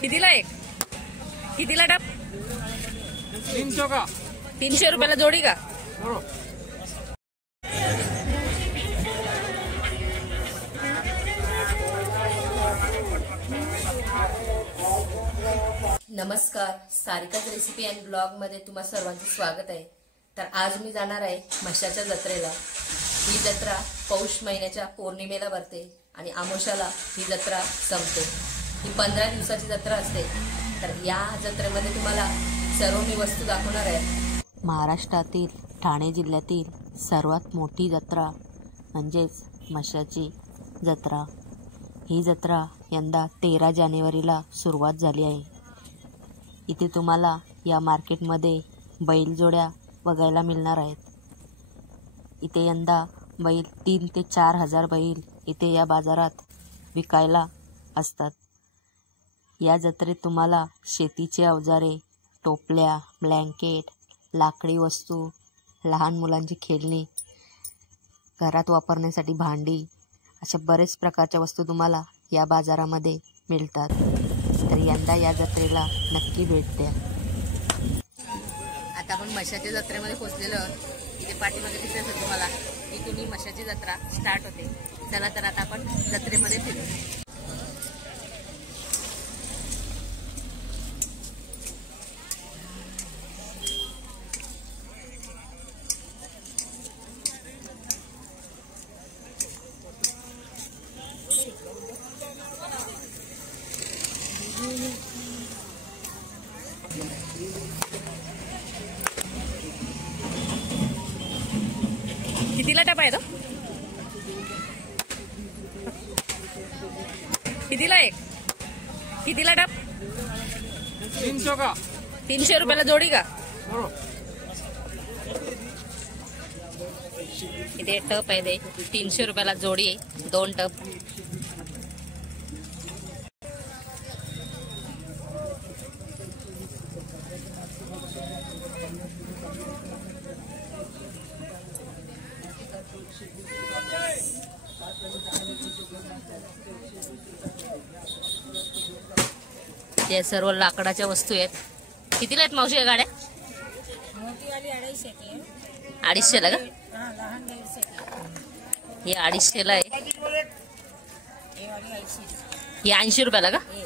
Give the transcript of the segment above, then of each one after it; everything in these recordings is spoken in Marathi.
कितीला एक? कितीला डब? 300 का. 300 रुपयाला जोडी का? नमस्कार, सारिकाच रेसिपी अँड ब्लॉग मध्ये तुम्हा सर्वांचे स्वागत आहे. तर आज मी जाणार आहे म्हशाच्या जत्रेला. ही जत्रा पौष महिन्याच्या पौर्णिमेला भरते आणि आमोशाला ही जत्रा संपते. ही 15 दिवसाची जत्रा असते. तर या जत्रेमध्ये तुम्हाला सर्व मी वस्तू दाखवणार आहे. महाराष्ट्रातील ठाणे जिल्ह्यातील सर्वात मोठी जत्रा म्हणजेच म्हशाची जत्रा. ही जत्रा यंदा 13 जानेवारीला सुरुवात झाली आहे. इथे तुम्हाला या मार्केटमध्ये बैलजोड्या बघायला मिळणार आहेत. इथे यंदा बैल 3 ते 4 हजार बैल इथे या बाजारात विकायला असतात. या जत्रेत तुम्हाला शेतीचे अवजारे, टोपल्या, ब्लँकेट, लाकडी वस्तू, लहान मुलांची खेळणी, घरात वापरण्यासाठी भांडी अशा बरेच प्रकारच्या वस्तू तुम्हाला या बाजारामध्ये मिळतात. तर यंदा या जत्रेला नक्की भेट द्या. आता आपण म्हशाच्या जत्रेमध्ये पोहोचलेलो. इथे पाठीमागे दिसत असेल तुम्हाला, इथून ही म्हशाची जत्रा स्टार्ट होते. चला तर आता आपण जत्रेमध्ये फिरू. कितीला टप आहे तो? कितीला एक? कितीला टप? 300 का. 300 रुपयाला जोडी का? इथे टप आहे ते 300 रुपयाला जोडी आहे. 2 टप. या सर्व लाकडाच्या वस्तू आहेत. कितीला आहेत मावशी या गाड्या? मोठीवाली 250 की. 250 ला का? हां, लहान 150 की. हे 250 ला आहे. हे वाली 80. ही 80 रुपयाला का? हे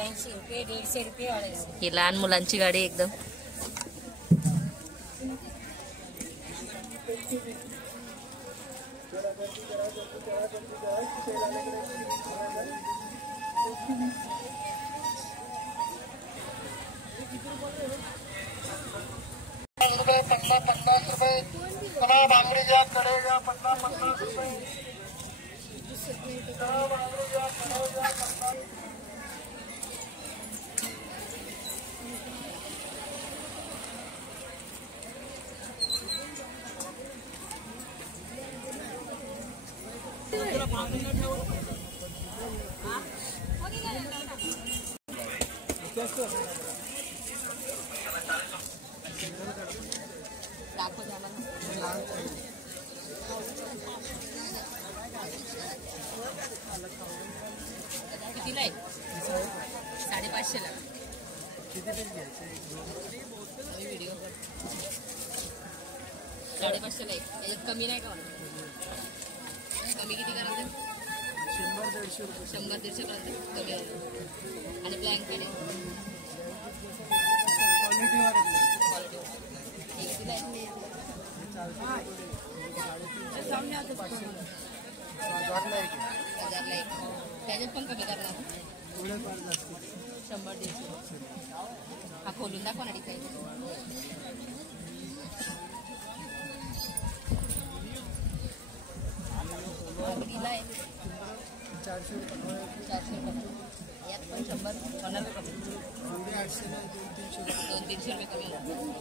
80 रुपये, 150 रुपये 250. ही लहान मुलांची गाडी एकदम. बांगड़ी जा करेगा 50 रुपये. कितीला आहे? 550 ला. व्हिडिओ 550 ला आहे. याच्यात कमी नाही का? कमी किती करायचं? 100-150 पर्यंत कमी आहे. आणि ब्लँकेट आहे. कितीला आहे? 1000 ला एक. त्याच्यात पण कमी करणार. 100-150. हा खोलून दाखवा ना डिझाईन. कितीला आहे? 400 रुपये. यात पण 100 होणार का कमी? 200-300 रुपये कमी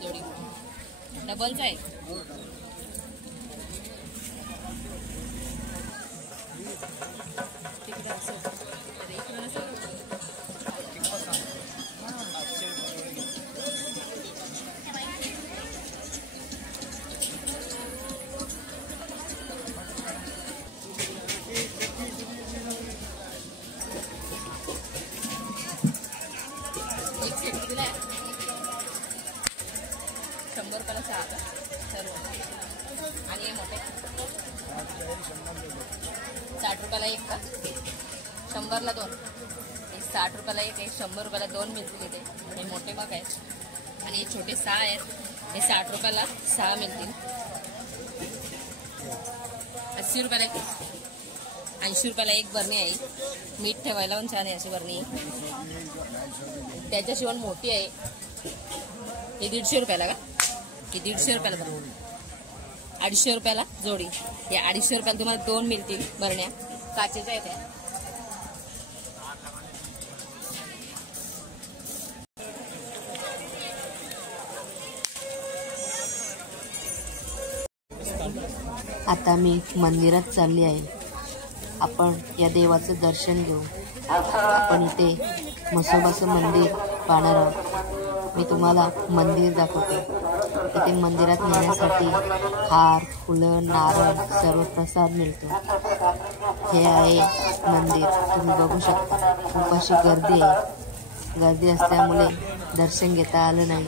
जोडी. डबलचा आहे. 100 रुपयाला 6 का सर्व. आणि हे मोठे 60 रुपयाला 1 का 100ला 2. हे 60 रुपयाला 1 आहे, 100 रुपयाला 2 मिळतील इथे. हे मोठे मग आहेत आणि हे छोटे 6 आहेत. हे 60 रुपयाला 6 मिळतील. 80 रुपयाला 1, 80 रुपयाला 1 बरणी आहे. मीठ ठेवायला पण छान आहे अशी बरणी. त्याच्याशिवाय मोठी आहे. हे 150 रुपयाला का, हे 150 रुपयाला बरं, 250 रुपयाला जोडी. हे 250 रुपयाला तुम्हाला 2 मिळतील बरण्या. काचेच्या आहेत. आता मी मंदिरात चालली आहे. आपण या देवाचं दर्शन घेऊ. आपण इथे म्हसोबाचं मंदिर पाहणार आहोत. मी तुम्हाला मंदिर दाखवते. इथे मंदिरात नेण्यासाठी हार, फुलं, नारळ सर्व प्रसाद मिळतो. हे आहे मंदिर. तुम्ही बघू शकता खूप अशी गर्दी आहे. गर्दी असल्यामुळे दर्शन घेता आलं नाही.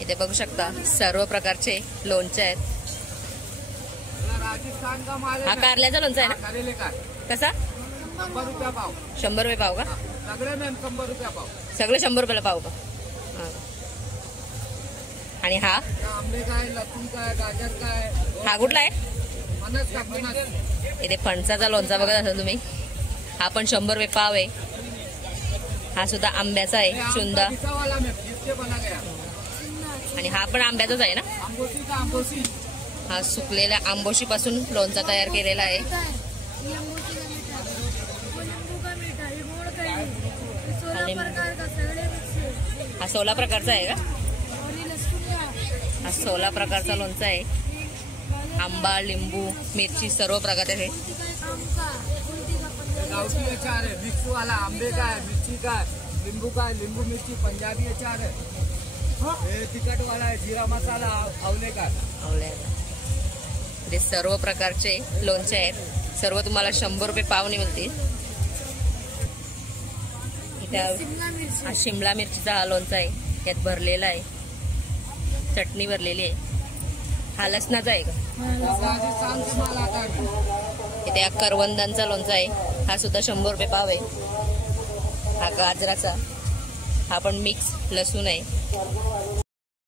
इथे बघू शकता सर्व प्रकारचे लोणचे आहेत. राजस्थान का माल हा कारल्याचा लोणचा आहे ना, करेले का कसा 100 रुपया पाव. 100 रुपये पाव का, सगळे मॅम 100 रुपया पाव. सगळे 100 रुपयाला पाव का. हा. आणि हा आंबे काय, लसूण काय, गाजर काय, हा कुठला आहे. फणस का फणस. इथे फणसाचा लोणचा बघत असाल तुम्ही. हा पण 100 रुपये पाव आहे. हा सुद्धा आंब्याचा आहे चुंदा. वाला में 20 बना गया. आणि हा पण आंब्याचाच आहे ना. आंबोशी का आंबोशी. हा सुकलेल्या आंबोशी पासून लोणचा तयार केलेला आहे. हा 16 प्रकारचा आहे का, हा 16 प्रकारचा लोणचा आहे. आंबा, लिंबू, मिरची सर्व प्रकारचे आहे. गावठी अचार है, मिक्स वाला. आंबे का है, मिर्ची का है, नींबू का है, नींबू मिर्ची. पंजाबी अचार है. ये तिखट वाला है, जीरा मसाला आवले का. ते सर्व प्रकारचे लोणचे आहेत. सर्व तुम्हाला 100 रुपये पावने मिळतील. इथे हा शिमला मिरचीचा हा लोणचा आहे. यात भरलेला आहे, चटणी भरलेली आहे. हा लसणाचा आहे का. राजस्थान से माल आता है. इथे हा करवंदांचा लोणचा आहे. हा सुद्धा 100 रुपये पाव आहे. हा गाजराचा, हा पण मिक्स लसूण आहे.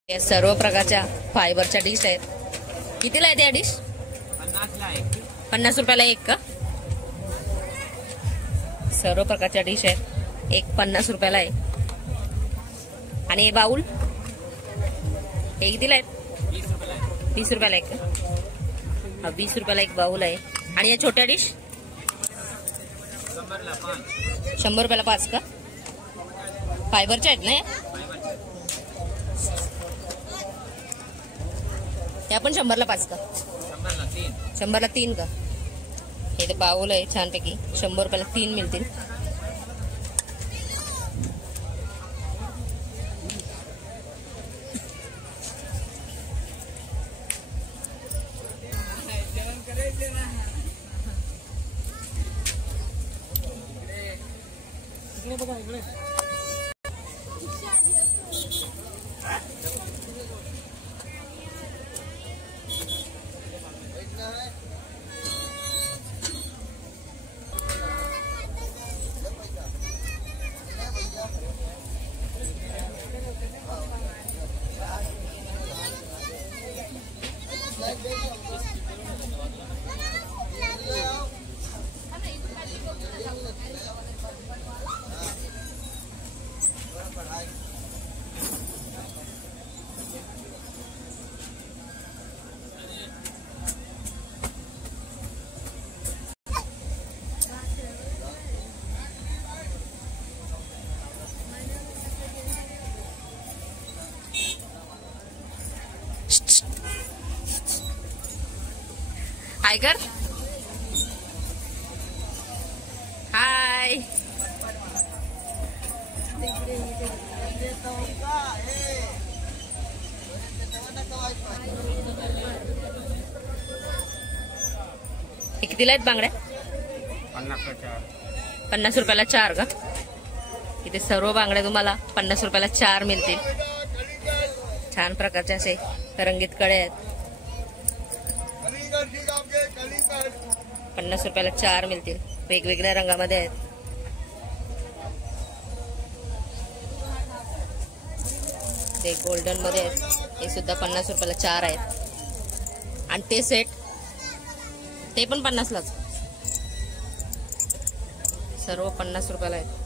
या सर्व प्रकारच्या फायबरच्या डिश आहेत. कितीला आहे त्या डिश. 50 रुपयाला 1 का. सर्व प्रकारच्या डिश आहेत. एक 50 रुपयाला आहे. आणि हे बाउल हे कितीला आहेत. 20 रुपयाला 1 का. हा 20 रुपयाला 1 बाउल आहे. आणि या छोट्या डिश 100 रुपयाला 5 का. फायबरच्या आहेत ना या पण 100ला 5 का. 100ला 3 का. हे ते बाउल आहे छानपैकी. 100 रुपयाला 3 मिळतील. हाय कर. हाय. हे कितीला आहेत बांगड्या? 50 रुपयाला 4 का? इथे सर्व बांगड्या तुम्हाला 50 रुपयाला 4 मिळतील. छान प्रकारचे असे रंगीत कडे आहेत. 50 रुपयाला 4 मिळतील. वेगवेगळ्या रंगामध्ये आहेत. ते गोल्डन मध्ये आहेत. हे सुद्धा 50 रुपयाला 4 आहेत. आणि ते सेट ते पण 50 लाच. सर्व 50 रुपयाला आहेत.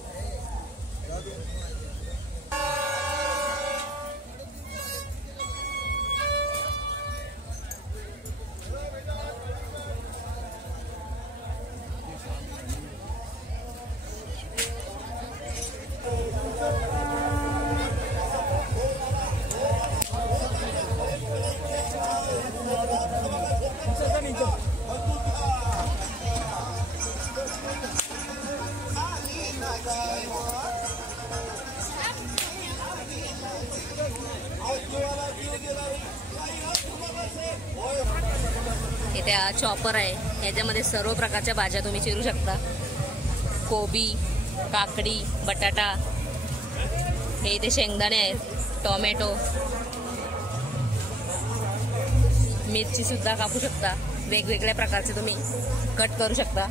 इथे हा चॉपर आहे. याच्यामध्ये सर्व प्रकारच्या भाज्या तुम्ही चिरू शकता. कोबी, काकडी, बटाटा, हे इथे शेंगदाणे आहेत, टोमॅटो, मिरची सुद्धा कापू शकता. वेगवेगळ्या प्रकारचे तुम्ही कट करू शकता.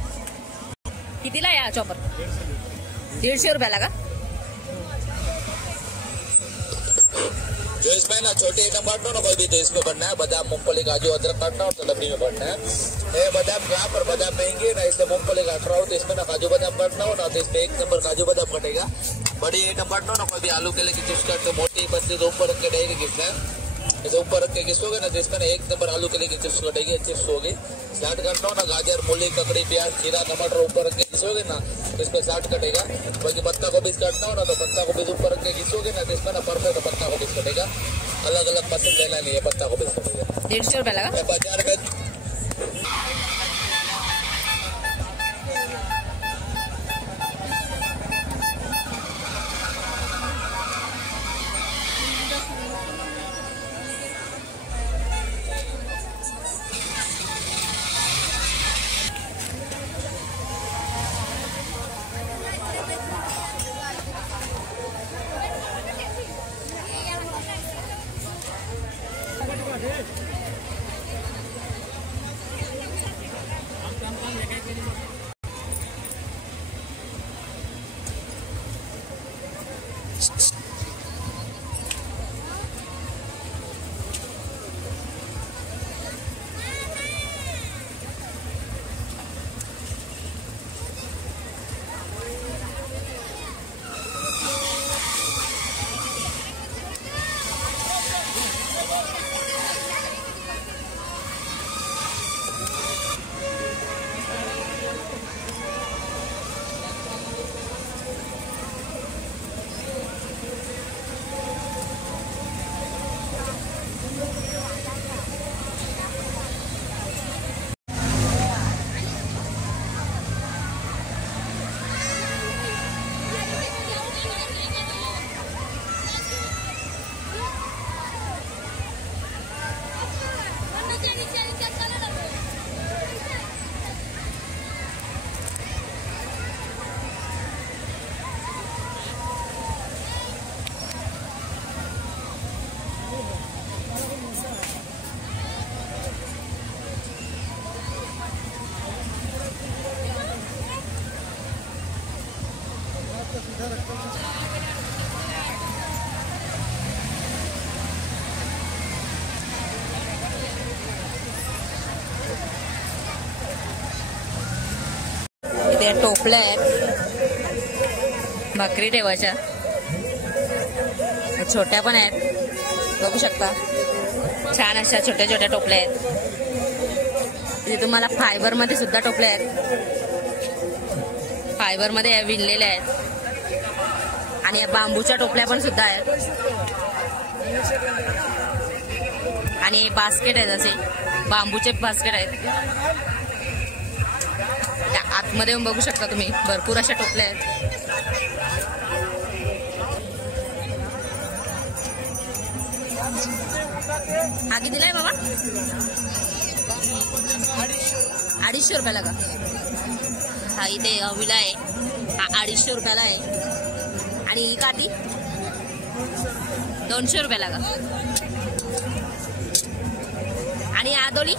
कितीला आहे हा चॉपर? 150 रुपयाला का? जो इसमें ना छोटे आइटम बांटना ना कोई भी, तो इसमें बनना है बादाम, मूंगफली, काजू, अदरक काटना और तो डब्बी में बनना है. ये बादाम यहाँ पर बादाम महंगी है ना, इसलिए मूंगफली काट रहा हो. तो इसमें ना काजू बादाम काटना हो ना, तो इसमें 1 नंबर काजू बादाम कटेगा. बड़ी आइटम बांटना ना कोई भी, आलू के लिए चिप्स काटते मोटी पत्ती तो ऊपर रख के रहेगी किसना है, इसे ऊपर रख के घिसोगे ना, तो इसमें ना 1 नंबर आलू के लिए चिप्स कटेगी, चिप्स होगी. सलाद काटना हो ना, गाजर, मूली, ककड़ी, प्याज, खीरा, टमाटर ऊपर रख के घिसोगे ना, तो इसमें सलाद कटेगा. बाकी पत्ता गोभी काटना हो ना, तो पत्ता गोभी ऊपर रख के घिसोगे ना, तो इसमें ना परफेक्ट पत्ता गोभी कटेगा. अलग अलग पसंद लेना नहीं है, पत्ता गोभी कटेगा. 150 रुपयाला का? बाजार में इथे टोपल्या आहेत भाकरी ठेवायच्या. छोट्या पण आहेत, बघू शकता. छान अशा छोट्या छोट्या टोपल्या आहेत. इथे तुम्हाला फायबर मध्ये सुद्धा टोपल्या आहेत. फायबर मध्ये विणलेल्या आहेत. आणि या बांबूच्या टोपल्या पण सुद्धा आहेत. आणि हे बास्केट आहेत, असे बांबूचे बास्केट आहेत. त्या आतमध्ये येऊन बघू शकता तुम्ही, भरपूर अशा टोपल्या आहेत. हा कितीला आहे बाबा? 250 रुपयाला का? हा इथे विला आहे, हा 250 रुपयाला आहे. आणि ही काठी 200 रुपयाला का? आणि आदोली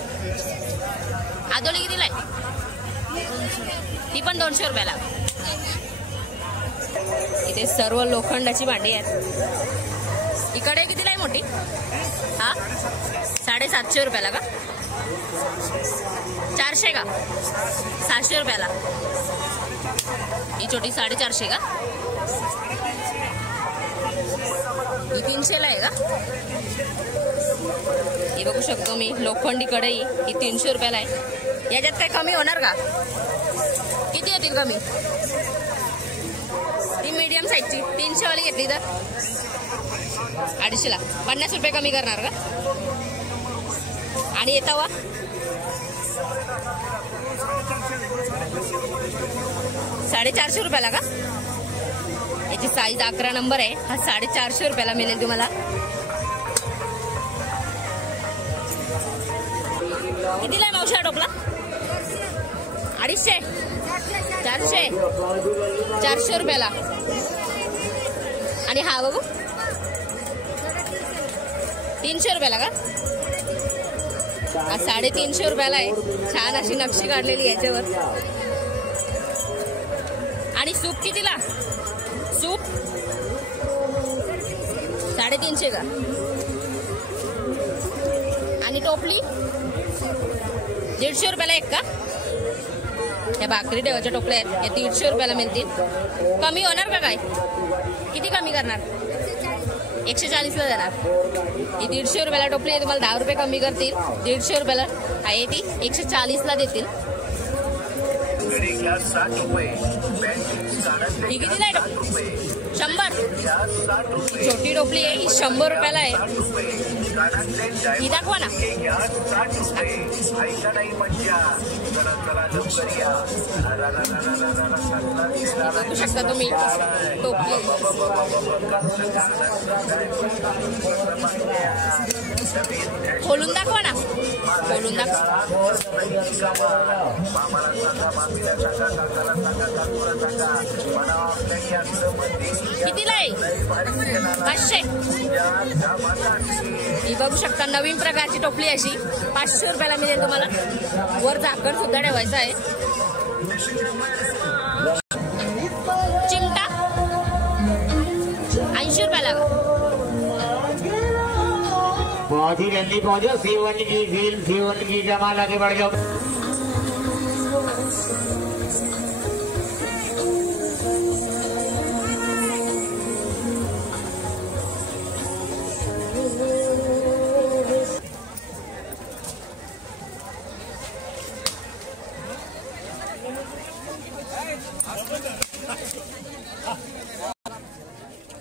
कितीला आहे? ती पण 200 रुपयाला. इथे सर्व लोखंडाची भांडी आहेत. इकडे कितीला आहे मोठी? हा 750 रुपयाला का? 400 का? 700 रुपयाला. ही छोटी 450 का? ही 300ला आहे का? ही बघू शकतो मी, लोखंडी कढई. ही 300 रुपयाला आहे. याच्यात काही कमी होणार का? किती होतील कमी? ती मीडियम साईजची 300 वाली घेतली तर 250ला 50 रुपये कमी करणार का? आणि तवा 450 रुपयाला का? याची साईज 11 नंबर आहे. हा 450 रुपयाला मिळेल तुम्हाला. कितीला आहे मावशी हा टोपला? 250, 400 रुपयाला. आणि हा बघू 300 रुपयाला का? हा 350 रुपयाला आहे. छान अशी नक्षी काढलेली याच्यावर. आणि सूप कितीला? सूप 350 का? आणि टोपली 150 रुपयाला एक का? ह्या भाकरी देवाच्या टोपल्या आहेत, या 150 रुपयाला मिळतील. कमी होणार का काय? किती कमी करणार? 140ला जाणार. ही 150 रुपयाला टोपली आहे. तुम्हाला 10 रुपये कमी करतील. 150 रुपयाला आहे ती 140ला देतील. ही कितीला आहे? 100. छोटी टोपली आहे, ही 100 रुपयाला आहे. ही दाखवा ना. बघू शकता तुम्ही टोपली. खोलून दाखवा ना. खोलून दाखवा. कितीला आहे? 500. ही बघू शकता नवीन प्रकारची टोपली अशी 500 रुपयाला मिळेल तुम्हाला. वर झाकण सुद्धा ठेवायचं आहे. चिमटा 80 रुपयाला. बहुत ही जल्दी पहुंचो. सीवन की जमाल आगे बढ़ जाओ.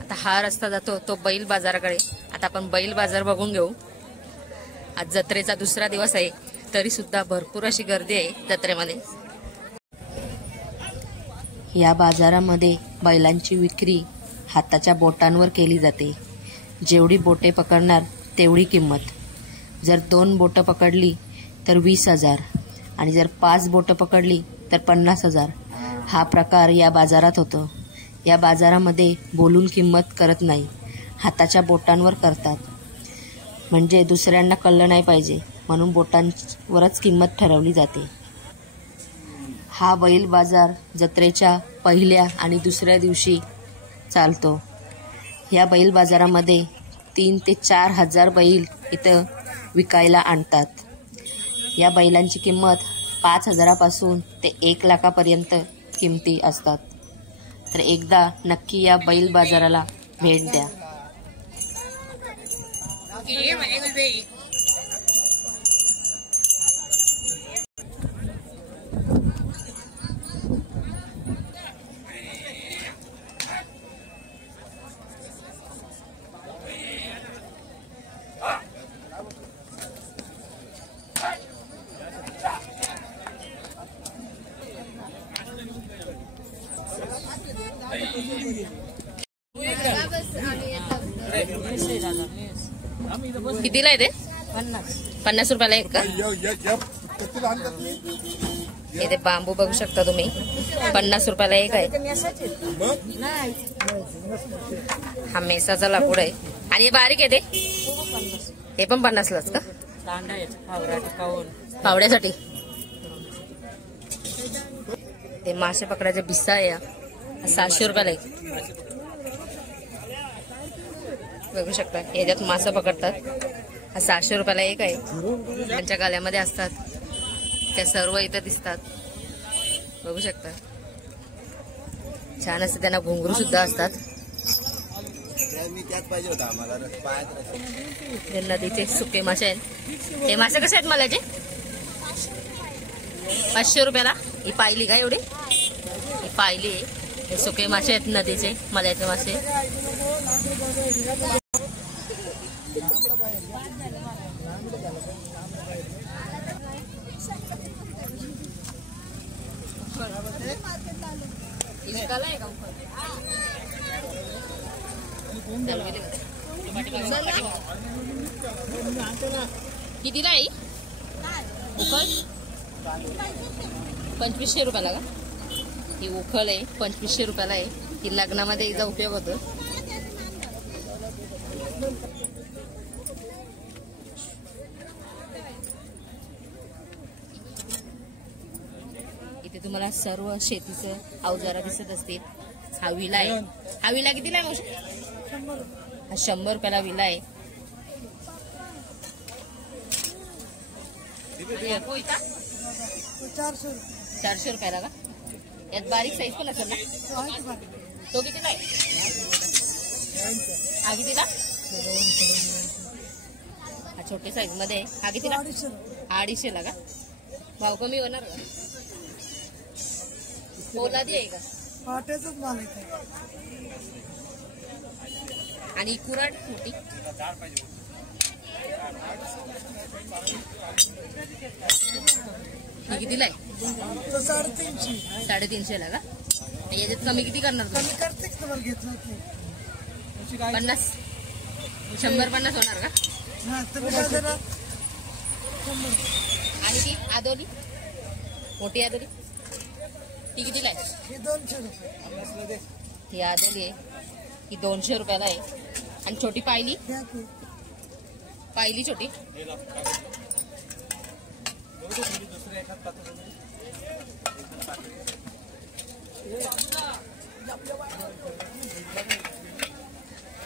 आता हा रस्ता जातो तो बैल बाजाराकडे. आता आपण बैल बाजार बघून घेऊ. आज जत्रेचा दुसरा दिवस आहे, तरी सुद्धा भरपूर अशी गर्दी आहे जत्रेमध्ये. या बाजारामध्ये बैलांची विक्री हाताच्या बोटांवर केली जाते. जेवढी बोटे पकडणार तेवढी किंमत. जर 2 बोटं पकडली तर 20,000 आणि जर 5 बोटं पकडली तर 50,000. हा प्रकार या बाजारात होतो. या बाजारामध्ये बोलून किंमत करत नाही, हाताच्या बोटांवर करतात. म्हणजे दुसऱ्यांना कळलं नाही पाहिजे म्हणून बोटांवरच किंमत ठरवली जाते. हा बैल बाजार जत्रेच्या पहिल्या आणि दुसऱ्या दिवशी चालतो. या बैल बाजारामध्ये 3 ते 4 हजार बैल इथं विकायला आणतात. या बैलांची किंमत 5,000पासून ते 1 लाखापर्यंत किमती असतात. तर एकदा नक्की या बैल बाजाराला भेट द्या. कितीला आहे ते? 50 रुपयाला एक का? इथे बांबू बघू शकता तुम्ही, 50 रुपयाला एक आहे. हा मेसाचा लाकूड आहे. आणि हे बारीक आहे ते पण 50लाच का? पावड्यासाठी. ते मासे पकडायचे बिस्सा आहे, 700 रुपयाला एक. बघू शकता याच्यात मासा पकडतात. 700 रुपयाला एक आहे. त्यांच्या गाल्यामध्ये असतात त्या सर्व इथं दिसतात. बघू शकता छान असतं. त्यांना घुंगरू सुद्धा असतात. नदीचे सुके मासे आहेत. हे मासे कसे आहेत मलाचे? 500 रुपयाला ही पायली का? एवढी ही पायली आहे. हे सुके मासे आहेत नदीचे मल्याचे मासे. कितीला आहे? 2500 रुपयाला का? ही उखळ आहे, 2500 रुपयाला आहे. ही लग्नामध्ये हिचा उपयोग होतो. इथे तुम्हाला सर्व शेतीचं अवजारा दिसत असतील. हा विला आहे. हा विला कितीला आहे मावशी? हा 100 रुपयाला विला आहे. 400 रुपयाला का? यात बारीक साईज पण असेल ना? तो कितीला आहे? हा कितीला? हा छोटे साईज मध्ये. हा कितीला? 250ला का? भाव कमी होणार का? पोलादी आहे का? पाट्याचाच माल आहे. आणि कुराड मोठी ही कितीला आहे? 350ला का? याच्यात कमी किती करणार तुम्ही? 50 150 होणार का? आणि ती आदोली मोठी आदोली ती कितीला आहे? 200 रुपये. ती आदोली आहे ही 200 रुपयाला आहे. आणि छोटी पायली पायली छोटी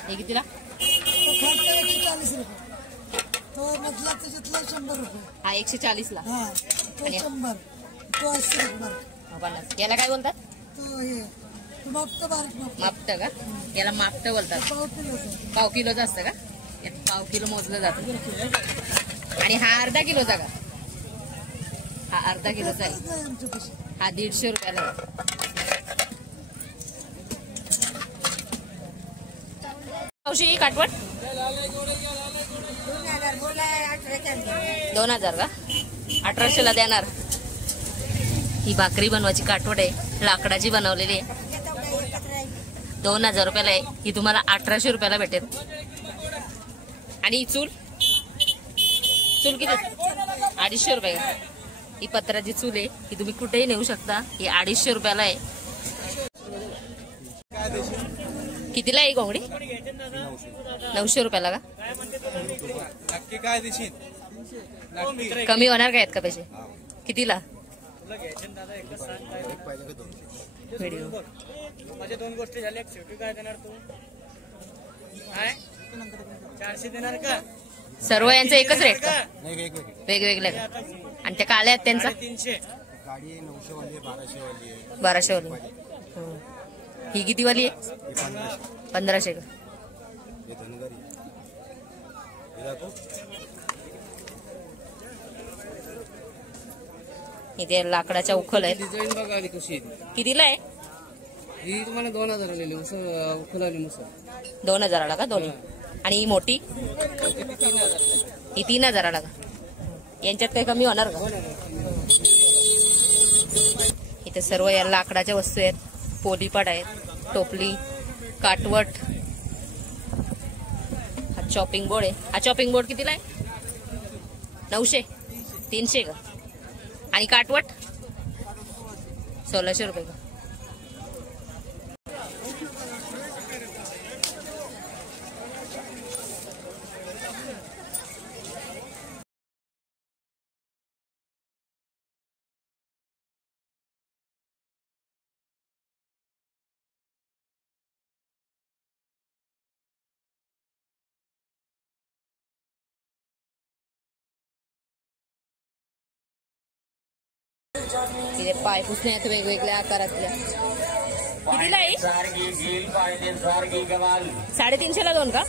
हे कितीला? 140 रुपये. तो मधला त्याच्यातला 100 रुपये. हा 140ला. हा तो 100. तो 80 रुपये. 50. याला काय बोलतात? तो हे मापतं बारीक मापतं का? याला मापतं बोलतात. पाव किलोचं असतं का? यात पाव किलो मोजलं जातं. आणि हा अर्धा किलोचा का? हा अर्धा किलोचा आहे. हा 150 रुपयाला आहे. मावशी काटवट 2000 का? 1800ला देणार. ही भाकरी बनवायची काटवट आहे, लाकडाची बनवलेली आहे. 2000 रुपयाला आहे. ही तुम्हाला 1800 रुपयाला भेटेल. आणि चूल किती? 250 रुपये. ही पत्राची चूल आहे. ही तुम्ही कुठेही नेऊ शकता. ही 250 रुपयाला आहे. कितीला आहे घोंगडी? 900 रुपयाला का? कमी होणार का? आहेत का पैसे? कितीला? व्हिडिओ माझ्या 2 गोष्टी झाल्या. शेवटी काय देणार तू? 400 देणार का? सर्व यांचा एकच रेट का? वेगवेगळे का? आणि त्या काळ्या आहेत त्यांचा? 1200 वाली. ही किती वाली आहे? 1500 का? इथे लाकडाच्या उखल आहेत. डिझाईन बघा कशी. कितीला आहे? ही तुम्हाला 2000 लिहिली. उखलाली मुसळ 2000ला का दोन्ही? आणि ही मोठी ही 3000ला का? यांच्यात काही कमी होणार का? इथे सर्व या लाकडाच्या वस्तू आहेत. पोलीपाट आहेत, टोपली, काटवट, चॉपिंग बोर्ड आहे. हा चॉपिंग बोर्ड कितीला आहे? 900. 300 का? आणि काटवट 1600 रुपये का? तिथे पाय पुसणे आहेत वेगवेगळ्या आकारातल्या. कितीला आहे? 350ला 2 का?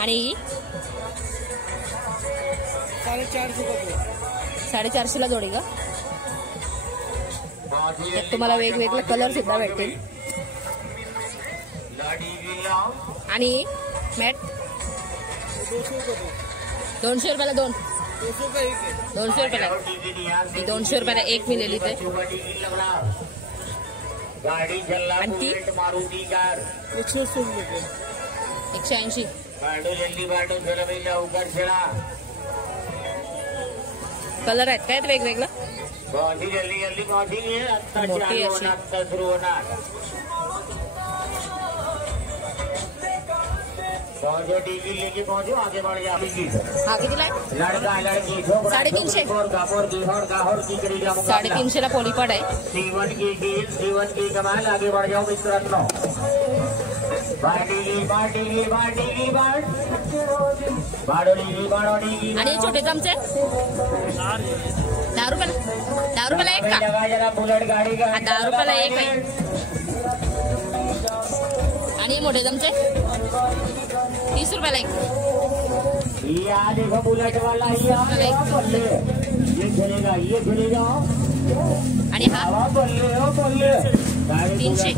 आणि 450ला जोडी का? त्यात तुम्हाला वेगवेगळे कलर सुद्धा भेटतील. आणि मॅट 200 रुपयाला 2. 200 रुपयाला 200 रुपयाला एक मिळेल इथे. आणि ती 180. कलर आहेत काय वेगवेगळं? मोठी अशी. लेके पहुंचो, आगे बढ़ जाओ. हा कितीला आहे? लड़का लड़की 350. 350ला पोलीपड आहे. सीवन की कमाल. आगे बढ़ जाओ मित्रों. आणि छोटे चमचे 10 रुपयाला. 10 रुपयाला एक का? बुलेट गाड़ी का 10 रुपयाला एक आहे. आणि मोठे चमचे 30 रुपयाला एक. देखो बुलेट वाला ये चलेगा. आणि हा बोले 300.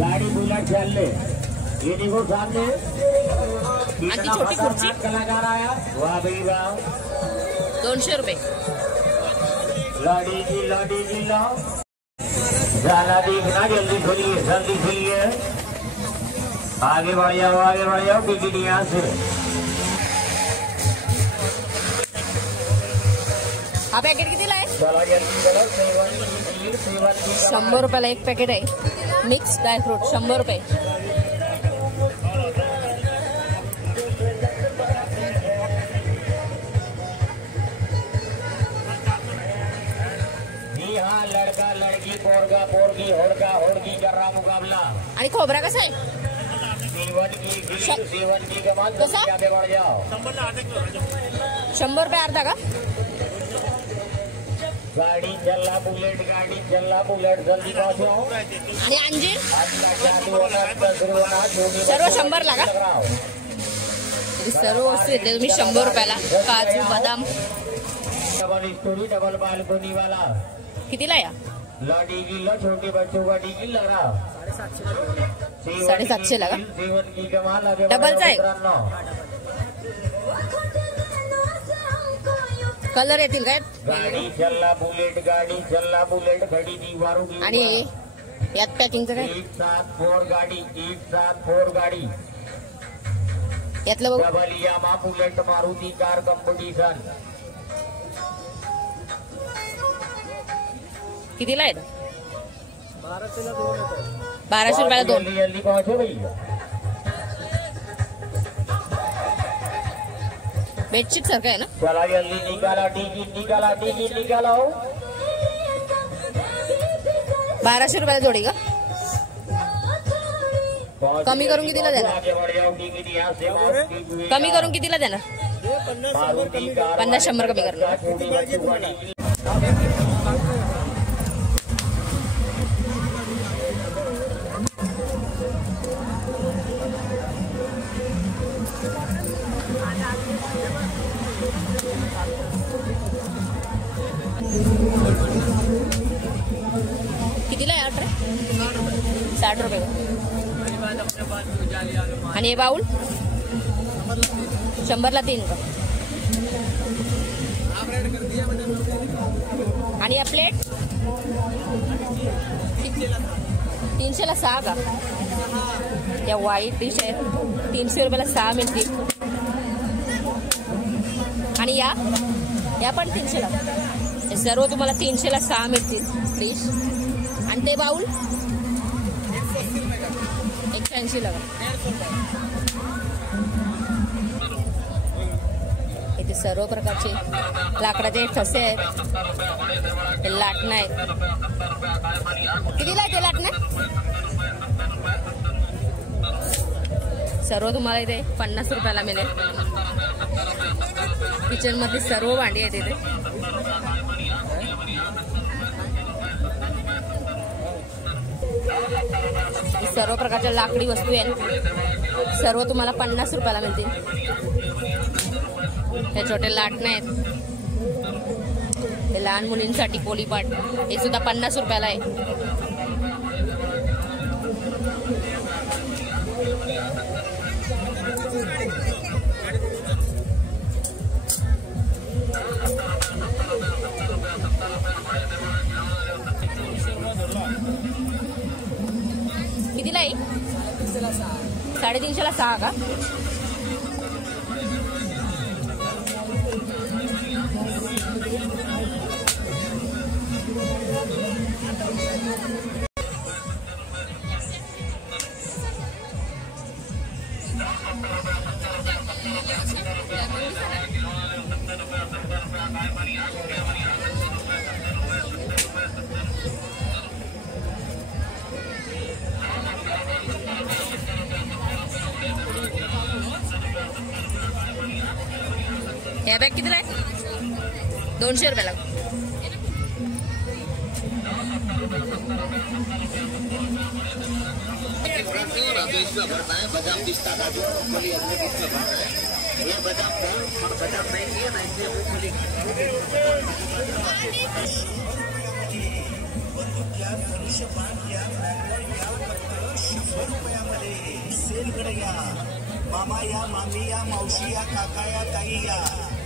गाड़ी बुलेट चल ले. ये देखो सामने आणि छोटी खुर्ची कलाकार आया. वाह भाई वाह. 200 रुपये. लाडी जी लो. जाला देखना. जल्दी खोलिए. आगे बढ़ जाओ टिकट यहाँ से. हा पॅकेट कितीला आहे? चलो जल्दी चलो. 100 रुपयाला एक पॅकेट आहे. मिक्स ड्रायफ्रूट 100 रुपये. हाँ लड़का लड़की पोरगा पोरगी होड़गी कर रहा मुकाबला. आणि खोबरा कसा आहे? सेवन की कमाल. कसा? आगे बढ़ जाओ. 100 रुपये अर्धा का? गाड़ी चला बुलेट जल्दी पहुंचो. आणि अंजीर सर्व सर्व 100 ला का? सर्व वस्तू येते तुम्ही 100 रुपयाला. काजू बदाम डबल स्टोरी डबल बालकोनी वाला. कितीला या? लाडी गिल्ला छोटे बच्चों का डी लगा 750 ला का? सेवन की कमाल. आगे डबलचा आहे. कलर येतील काय? गाड़ी चला बुलेट घड़ी दीवारों की. आणि यात पॅकिंगचं काय? 874 गाड़ी. यातलं बघू. Double Yamaha bullet Maruti car competition. कितीला आहे? 1200 रुपयाला 2. जल्दी पहुंचो भैया. बेडशीट सारखं आहे ना? चला जल्दी निकाला टिकट निकाला. 1200 रुपयाला जोडी का? कमी करून कितीला देणार? कमी करून कितीला देणार? 50-100 कमी करणार. कितीला आहे 60 रुपये. आणि हे बाउल 100ला 3 का? आणि या प्लेट 300ला 6 का? या व्हाईट डिश आहेत 300 रुपयाला 6 मिळतील. आणि या पण 300ला. हे सर्व तुम्हाला 300ला 6 मिळतील डिश. आणि ते बाउल 180ला. इथे सर्व प्रकारचे लाकडाचे ठसे आहेत. हे लाटणं आहेत. कितीला आहे ते लाटणं? सर्व तुम्हाला इथे 50 रुपयाला मिळेल. किचन मध्ये सर्व भांडी आहेत इथे. सर्व प्रकारच्या लाकडी वस्तू आहेत. सर्व तुम्हाला 50 रुपयाला मिळतील. हे छोटे लाटणे आहेत. हे लहान मुलींसाठी पोलीपाट. हे सुद्धा 50 रुपयाला आहे. कितीला आहे? 350ला 6 का? या बॅग कितीला आहे? 200 रुपयाला. बदाम पिस्ता काजू मूंगफली अदरक इसमें भरना है. ये बदाम नहीं है ना, इसलिए मूंगफली मामा या, मामी या, मावशी या, काका या, ताई या,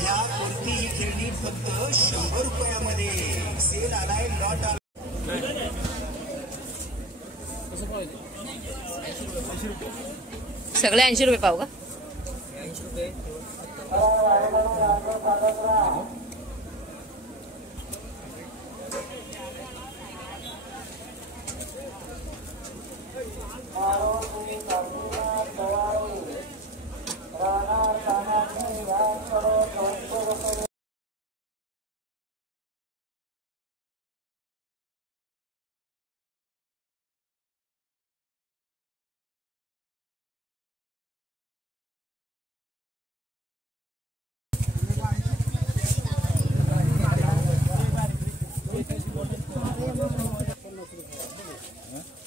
या कुर्ती ही खेळणी फक्त 100 रुपयामध्ये. सेल आलाय, लॉट आला. सगळे 80 रुपये पाव का? 80 रुपये.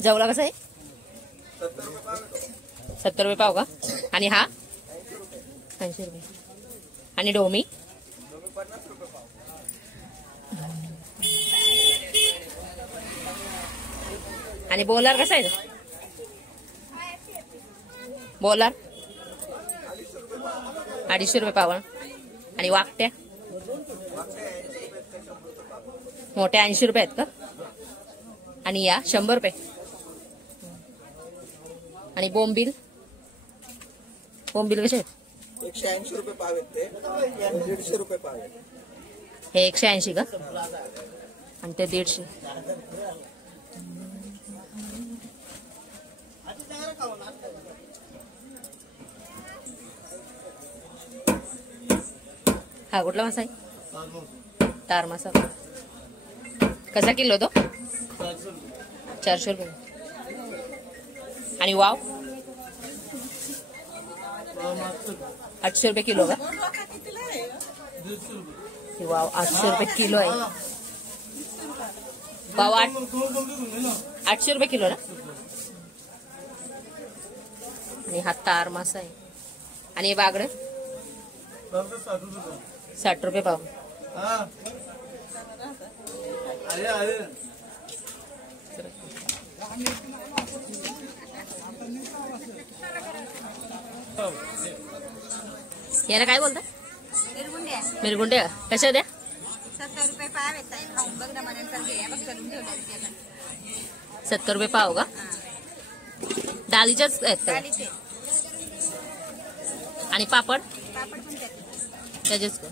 जवला कसा आहे? 70 रुपये पाव का? आणि हा 80 रुपये. आणि डोमी आणि बोलार कसा आहे? बोलार 250 रुपये पाव. आणि वाकट्या मोठ्या 80 रुपये आहेत का? आणि या 100 रुपये. आणि बोंबील कसे आहेत? 180 रुपये पाव आहेत ते. 150 रुपये पाव आहेत. हे 180 का? आणि ते 150. हा कुठला मासा आहे? तार मासा. कसा किलो तो? 400 रुपये. आणि वाव 800 रुपये किलो का? वाव 800 रुपये किलो आहे. वाव 800 रुपये किलो ना. आणि हा तार मासा आहे. आणि हे बागडे 60 रुपये पाव. याला काय बोलतात? मिरगुंडे कशा द्या? 70 रुपये पाव येतात. खाऊन बघ ना, मनानंतर घे. बघ करून ठेवलं. 70 रुपये पाव का? डालीच्याच आहेत का? डाळीचे आणि पापड पापड पण त्याचे. त्याचेच का?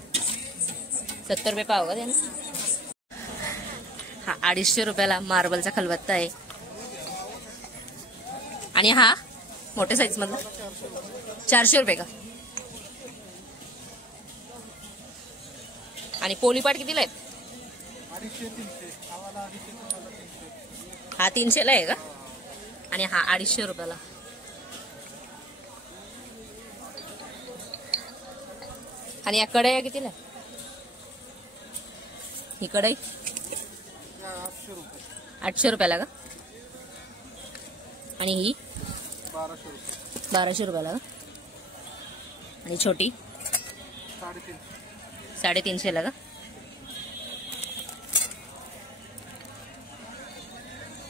70 रुपये पाव का त्यानं? हा 250 रुपयाला मार्बलचा खलबत्ता आहे. आणि हा मोठ्या साईज मधला 400 रुपये का? आणि पोलीपाट कितीला आहेत? हा 300 ला आहे का? आणि हा 250 रुपयाला. आणि या कढया कितीला? ही कढई 800 रुपयाला का? आणि ही 1200 रुपयाला का? आणि छोटी 350 ला का?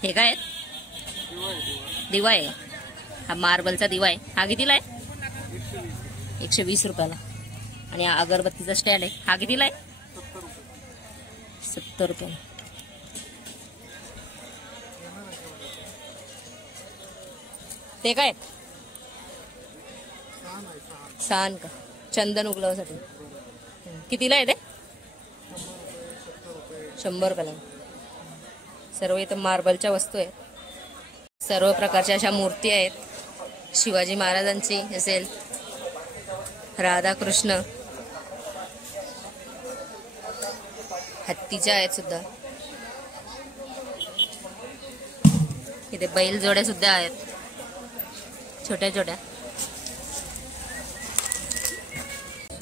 हे काय दिवा आहे का? हा मार्बलचा दिवा आहे. हा कितीला आहे? 120 रुपयाला. आणि हा अगरबत्तीचा स्टँड आहे. हा कितीला आहे? 70 रुपयाला. ते काय छान का? चंदन उगलावासाठी कितीला आहे ते? 100 रुपयाला. सर्व इथं मार्बलच्या वस्तू आहेत. सर्व प्रकारच्या अशा मूर्ती आहेत. शिवाजी महाराजांची असेल, राधाकृष्ण, हत्तीच्या आहेत सुद्धा. इथे बैल जोड्या सुद्धा आहेत छोट्या छोट्या.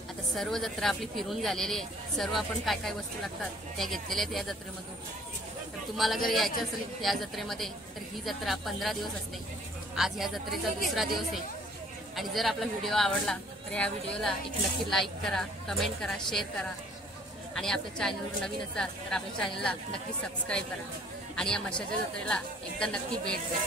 आता सर्व जत्रा आपली फिरून झालेली आहे. सर्व आपण काय काय वस्तू लागतात त्या घेतलेल्या आहेत या जत्रेमधून. तर तुम्हाला जर यायचं असेल या जत्रेमध्ये तर ही जत्रा 15 दिवस असते. आज ह्या जत्रेचा दुसरा दिवस आहे. आणि जर आपला व्हिडिओ आवडला तर या व्हिडिओला एक नक्की लाईक करा, कमेंट करा, शेअर करा. आणि आपल्या चॅनलवर नवीन असाल तर आपल्या चॅनलला नक्की सबस्क्राईब करा. आणि या म्हशाच्या जत्रेला एकदा नक्की भेट द्या.